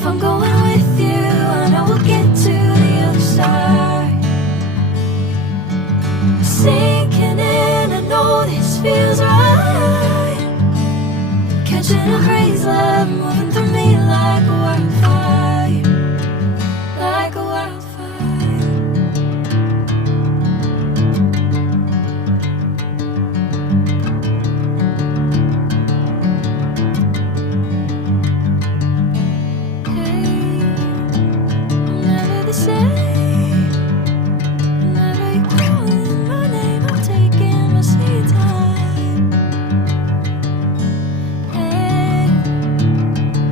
If I'm going with you, I know we'll get to the other side. Sinking in, I know this feels right. Catching a crazy love, moving through me like a wildfire, like a wildfire. Hey, I'm never the same. Whenever you're calling my name, I'm taking my sweet time. Hey,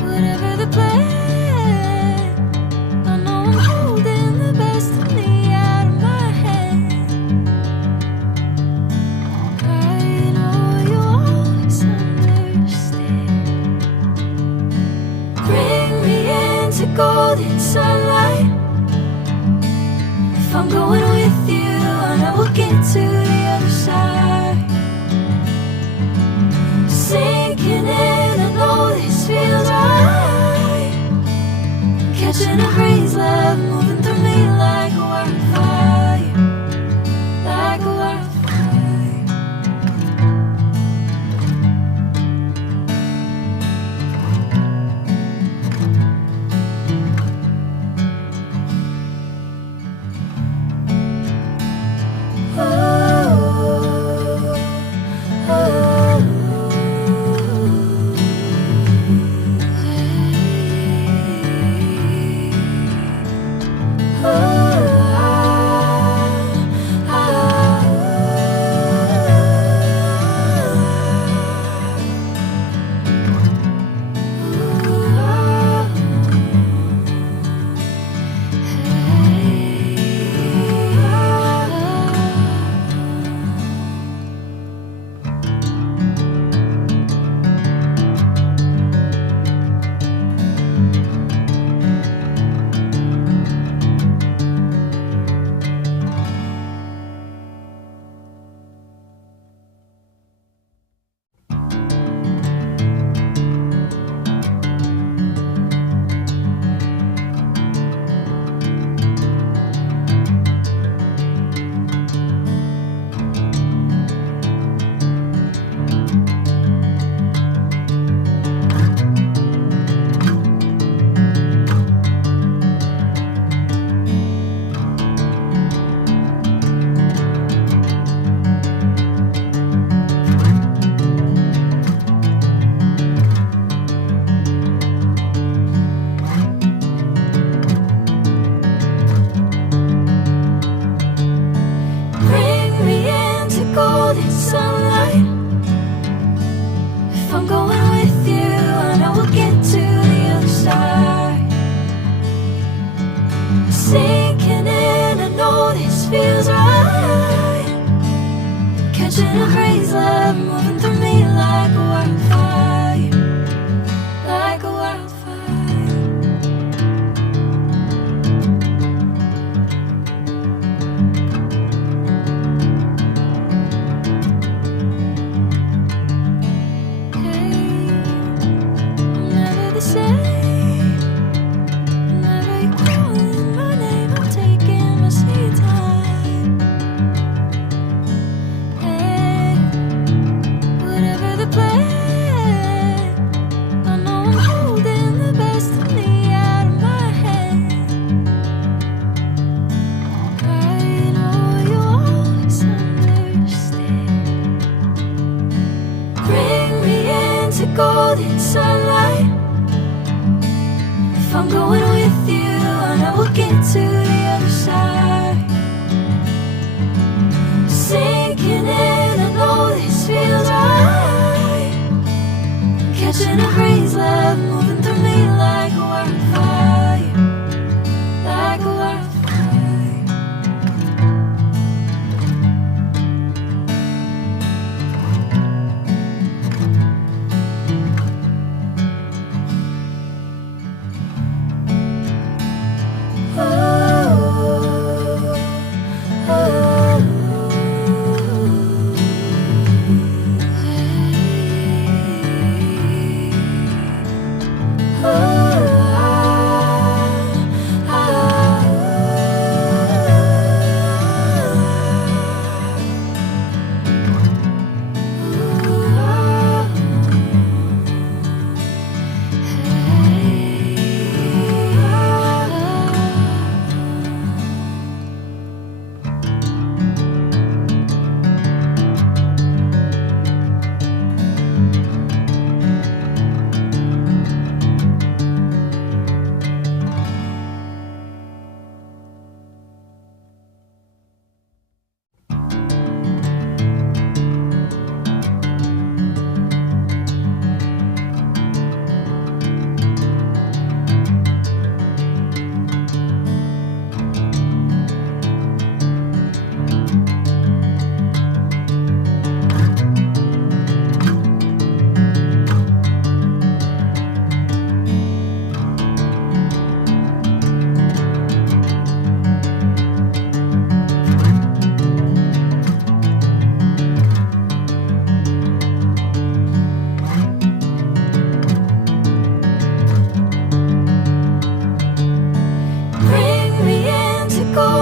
whatever the plan, I know I'm holding the best of me out of my hand. I know you'll always understand. Bring me into golden sunlight. If I'm going with you, I know we'll get to the other side. Sinking in, I know this feels right. Catching a crazy love, moving through me like a wildfire, like a wildfire. Bring me into golden sunlight. If I'm going with you, I know we'll get to the other side. Sinking in, I know this feels right. Catching a crazy love, moving through me like a wildfire, like a wildfire. Hey, I'm never the same. Whenever you're calling my name, I'm taking my sweet time. Hey, whatever the plan, I know I'm holding the best of me out of my hand. I know you'll always understand. Bring me into golden sunlight. If I'm going with you, I know we'll get to the other side. Sinking in, I know this feels right. Catching a crazy love, moving through me like a wildfire, like a wildfire.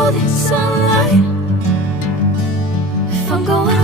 golden sunlight. If I'm going